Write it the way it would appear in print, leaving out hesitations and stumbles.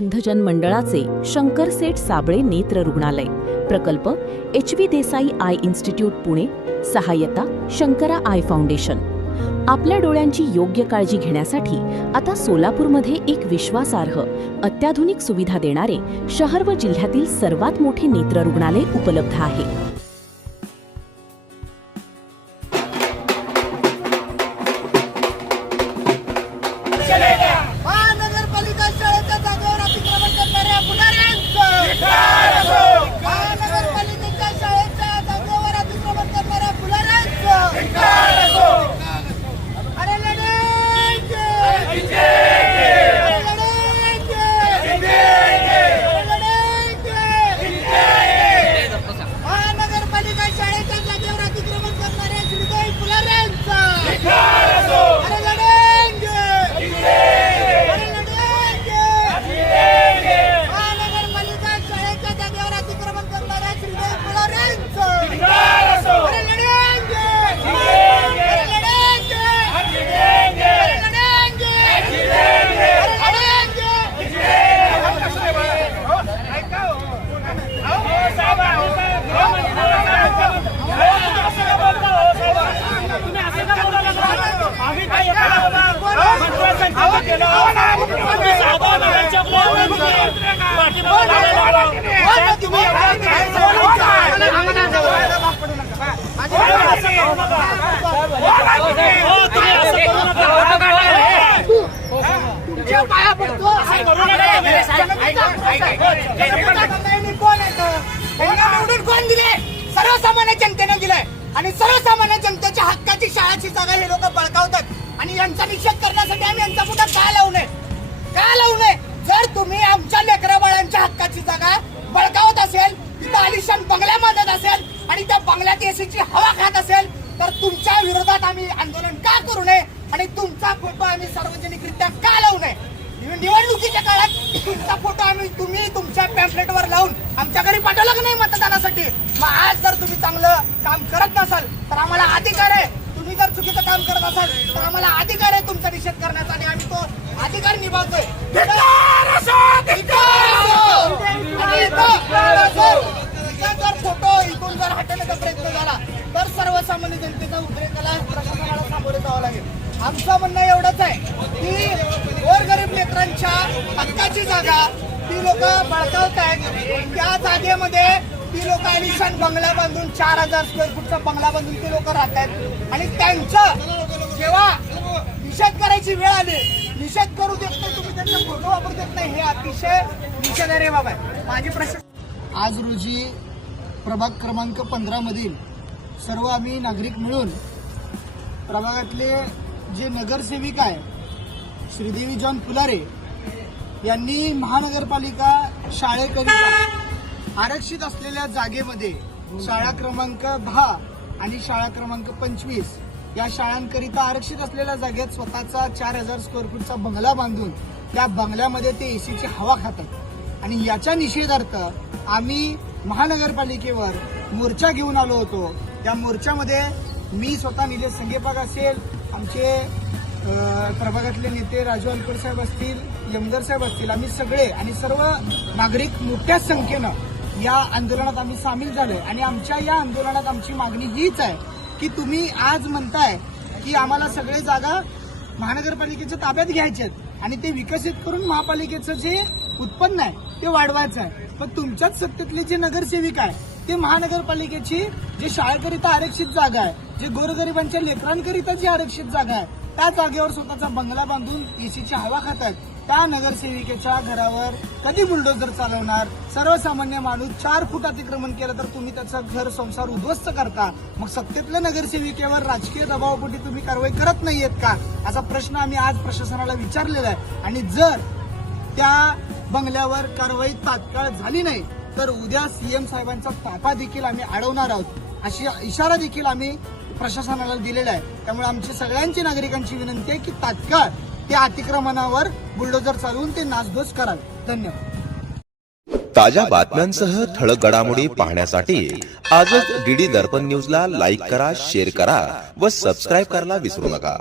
अंधजन मंडळाचे शंकर सेठ साबळे नेत्र रुग्णालय, प्रकल्प HV Desai I institute Pune, सहाय्यता शंकरा आय फाउंडेशन। आपल्या डोळ्यांची योग्य काळजी घेण्यासाठी आता सोलापूरमध्ये एक विश्वासार्ह अत्याधुनिक सुविधा देणारे शहर व जिल्ह्यातील सर्वात मोठे नेत्र रुग्णालय उपलब्ध आहे। महानगरपालिका शाळेच्या जागेवर अतिक्रमण करणाऱ्या पुढाऱ्यांचं, महानगरपालिकेच्या शाळेच्या जागेवर अतिक्रमण करणाऱ्या पुढाऱ्यांचं अरे लढायचे, महानगरपालिका शाळेच्या जागेवर अतिक्रमण करणाऱ्या श्रीदेवी पुढाऱ्यांचं अरे लढायचे, महानगरपालिका शाळेच्या जागेवर अतिक्रमण करणाऱ्या श्रीदेवी पुढाऱ्यांचं अरे लढायचे, अरे लढायचे, अरे लढायचे, अरे पाया पडतो कोण दिले? सर्वसामान्य जनतेने दिलंय आणि सर्वसामान्य जनतेच्या हक्काची शाळाची जागा हे लोक बळकावतात आणि यांचा निषेध करण्यासाठी आम्ही यांचा कुठं का लावू नये, का लावू नये? जर तुम्ही आमच्या लेकरा बाळांच्या हक्काची जागा बळकावत असेल, तिथं आलिशान बंगल्या बांधत असेल आणि त्या बंगल्यात एसीची हवा खात असेल तर तुमच्या विरोधात आम्ही आंदोलन का करू नये आणि तुमचा फोटो आम्ही सार्वजनिकरित्या का लावू नये? निवडणुकीच्या काळात तुमचा फोटो तुम्ही तुमच्या पॅम्पलेटवर लावून आमच्या घरी पाठवला की नाही मतदानासाठी? मग आज जर तुम्ही चांगलं काम करत नसाल तर आम्हाला अधिकार आहे, तुम्ही जर चुकीचं काम करत असाल तर आम्हाला अधिकार आहे तुमचा निषेध करण्याचा आणि आम्ही तो अधिकार निभावतोय। जर फोटो इथून जर हटवण्याचा प्रयत्न झाला तर सर्वसामान्य जनतेचा उद्रेकाला प्रशासनाला सामोरे जावं लागेल। आमचं म्हणणं एवढंच आहे की गोरगरीब लेकरांच्या हक्काची जागा ती लोक बळकावतायत। त्या जागेमध्ये ती लोक आलिशान बंगला बांधून 4000 स्क्वेअर फूटचा बंगला बांधून ते लोक राहत आहेत आणि त्यांचं जेव्हा निषेध करायची वेळ आली, निषेध करू देत नाही, तुम्ही त्यांचा फोटो वापरू देत नाही, हे अतिशय निषेधार्ह बाब आहे। माझी प्रश्न आज रोजी प्रभाग क्रमांक 15 मधील सर्व आम्ही नागरिक मिळून प्रभागातले जे नगरसेविक आहे श्रीदेवी जॉन फुलारे यांनी महानगरपालिका शाळेकरिता आरक्षित असलेल्या जागेमध्ये शाळा क्रमांक 10 आणि शाळा क्रमांक 25 या शाळांकरिता आरक्षित असलेल्या जागेत स्वतःचा 4000 स्क्वेअर फूटचा बंगला बांधून त्या बंगल्यामध्ये ते एसीची हवा खातात आणि याच्या निषेधार्थ आम्ही महानगरपालिकेवर मोर्चा घेऊन आलो होतो। त्या मोर्चामध्ये मी स्वतः निलेश संगेपाग असेल, आमचे प्रभागातले नेते राजू अनकर साहेब असतील, यमगर साहेब असतील, आम्ही सगळे आणि सर्व नागरिक मोठ्या संख्येनं या आंदोलनात आम्ही सामील झालोय आणि आमच्या या आंदोलनात आमची मागणी हीच आहे की तुम्ही आज म्हणताय की आम्हाला सगळे जागा महानगरपालिकेच्या ताब्यात घ्यायचे आहेत आणि ते विकसित करून महापालिकेचं जे उत्पन्न आहे ते वाढवायचं आहे, पण तुमच्याच सत्तेतले जे नगरसेविक आहे ते महानगरपालिकेची जे शाळेकरिता आरक्षित जागा आहे, जे गोरगरिबांच्या लेकरांकरिता जी आरक्षित जागा आहे त्या जागेवर स्वतःचा बंगला बांधून एसीची हवा खातात। त्या नगरसेविकेच्या घरावर कधी बुलडोजर चालवणार? सर्वसामान्य माणूस 4 फूट अतिक्रमण केलं तर तुम्ही त्याचा घर संसार उद्ध्वस्त करता, मग सत्तेतल्या नगरसेविकेवर राजकीय दबावापोटी तुम्ही कारवाई करत नाहीयेत का? असा प्रश्न आम्ही आज प्रशासनाला विचारलेला आहे आणि जर त्या बंगल्यावर कारवाई तात्काळ झाली नाही तर उद्या सीएम साहेबांचा ताफा देखील आम्ही अडवणार आहोत, अशी इशारा देखील आम्ही प्रशासनाला दिलेला आहे। त्यामुळे आमची सगळ्यांची नागरिकांची विनंती आहे की तात्काळ त्या अतिक्रमणावर बुलडोजर चालवून ते नासधूस करावे। धन्यवाद। ताज्या बातम्यांसह ठळक घडामोडी पाहण्यासाठी आजच डीडी दर्पण न्यूजला लाईक करा, शेअर करा व सबस्क्राईब करायला विसरू नका।